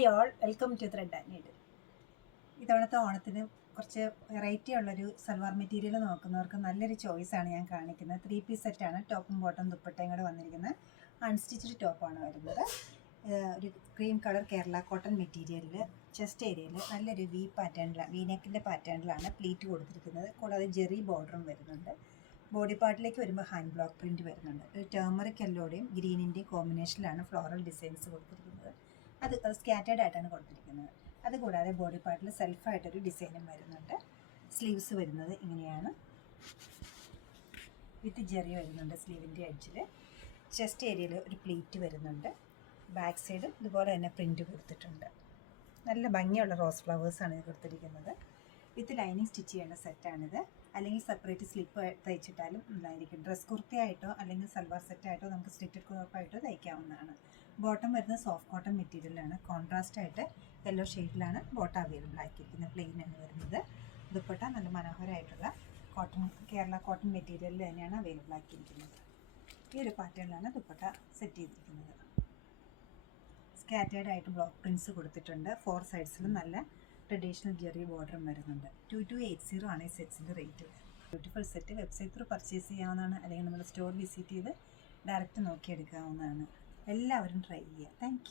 Hi all, welcome to thread and needle. ഇത്തവണത്തെ ഓണത്തിന് കുറച്ച് വെറൈറ്റി ഉള്ളൊരു സൽവാർ മെറ്റീരിയൽ നോക്കുന്നവർക്ക് നല്ലൊരു ചോയ്സാണ് ഞാൻ കാണിക്കുന്നത്. 3 പീസ് സെറ്റാണ്. ടോപ്പും ബോട്ടം ദുപ്പട്ടയും കൂടെ വന്നിരിക്കുന്നത്. അൺസ്റ്റിച്ച്ഡ് ടോപ്പാണ് വരുന്നത്. ഒരു ക്രീം കളർ കേരള കോട്ടൺ മെറ്റീരിയലിൽ ചെസ്റ്റ് ഏരിയയിൽ നല്ലൊരു വി നെക്കിൻ്റെ പാറ്റേണിലാണ് പ്ലീറ്റ് കൊടുത്തിരിക്കുന്നത്. കൂടാതെ ജെറി ബോർഡറും വരുന്നുണ്ട്. ബോഡി പാർട്ടിലേക്ക് വരുമ്പോൾ ഹാൻഡ് ബ്ലോക്ക് പ്രിൻറ്റ് വരുന്നുണ്ട്. ഒരു ടേമറിക് യെല്ലോയുടെയും ഗ്രീനിൻ്റെയും കോമ്പിനേഷനിലാണ് ഫ്ലോറൽ ഡിസൈൻസ് കൊടുത്തിരിക്കുന്നത്. അത് സ്കാറ്റേഡ് ആയിട്ടാണ് കൊടുത്തിരിക്കുന്നത്. അതുകൂടാതെ ബോഡി പാർട്ടിൽ സെൽഫായിട്ടൊരു ഡിസൈനും വരുന്നുണ്ട്. സ്ലീവ്സ് വരുന്നത് ഇങ്ങനെയാണ്, വിത്ത് ജെറി വരുന്നുണ്ട് സ്ലീവിൻ്റെ എഡ്ജിൽ. ചെസ്റ്റ് ഏരിയയിൽ ഒരു പ്ലീറ്റ് വരുന്നുണ്ട്. ബാക്ക് സൈഡ് ഇതുപോലെ തന്നെ പ്രിൻറ്റ് കൊടുത്തിട്ടുണ്ട്. നല്ല ഭംഗിയുള്ള റോസ് ഫ്ലവേഴ്സാണ് ഇത് കൊടുത്തിരിക്കുന്നത്. വിത്ത് ലൈനിങ് സ്റ്റിച്ച് ചെയ്യേണ്ട സെറ്റാണിത്. അല്ലെങ്കിൽ സെപ്പറേറ്റ് സ്ലിപ്പ് തയ്ച്ചിട്ടാലും നല്ലതായിരിക്കും. ഡ്രസ് കുർത്തിയായിട്ടോ അല്ലെങ്കിൽ സൽവാർ സെറ്റായിട്ടോ നമുക്ക് സ്റ്റിറ്റഡ് ടോപ്പായിട്ടോ തയ്ക്കാവുന്നതാണ്. ബോട്ടം വരുന്നത് സോഫ്റ്റ് കോട്ടൺ മെറ്റീരിയലാണ്. കോൺട്രാസ്റ്റായിട്ട് യെല്ലോ ഷെയ്ഡിലാണ് ബോട്ടം അവൈലബിൾ ആക്കിയിരിക്കുന്നത്. പ്ലെയിൻ ആണ് വരുന്നത്. ദുപ്പട്ട നല്ല മനോഹരമായിട്ടുള്ള കോട്ടൺ കേരള കോട്ടൺ മെറ്റീരിയലിൽ തന്നെയാണ് അവൈലബിൾ ആക്കിയിരിക്കുന്നത്. ഈ ഒരു പാറ്റേണിലാണ് ദുപ്പട്ട സെറ്റ് ചെയ്തിരിക്കുന്നത്. സ്കാറ്റേഡ് ആയിട്ട് ബ്ലോക്ക് പ്രിൻറ്റ്സ് കൊടുത്തിട്ടുണ്ട്. 4 സൈഡ്സിലും നല്ല ട്രഡീഷണൽ ജെറി ബോർഡറും വരുന്നുണ്ട്. 2280 ആണ് ഈ സെറ്റ്സിൻ്റെ റേറ്റ്. Beautiful set website through purchase ചെയ്യാവുന്നതാണ്, അല്ലെങ്കിൽ നമ്മൾ സ്റ്റോർ വിസിറ്റ് ചെയ്ത് ഡയറക്റ്റ് നോക്കിയെടുക്കാവുന്നതാണ്. എല്ലാവരും ട്രൈ ചെയ്യുക. താങ്ക്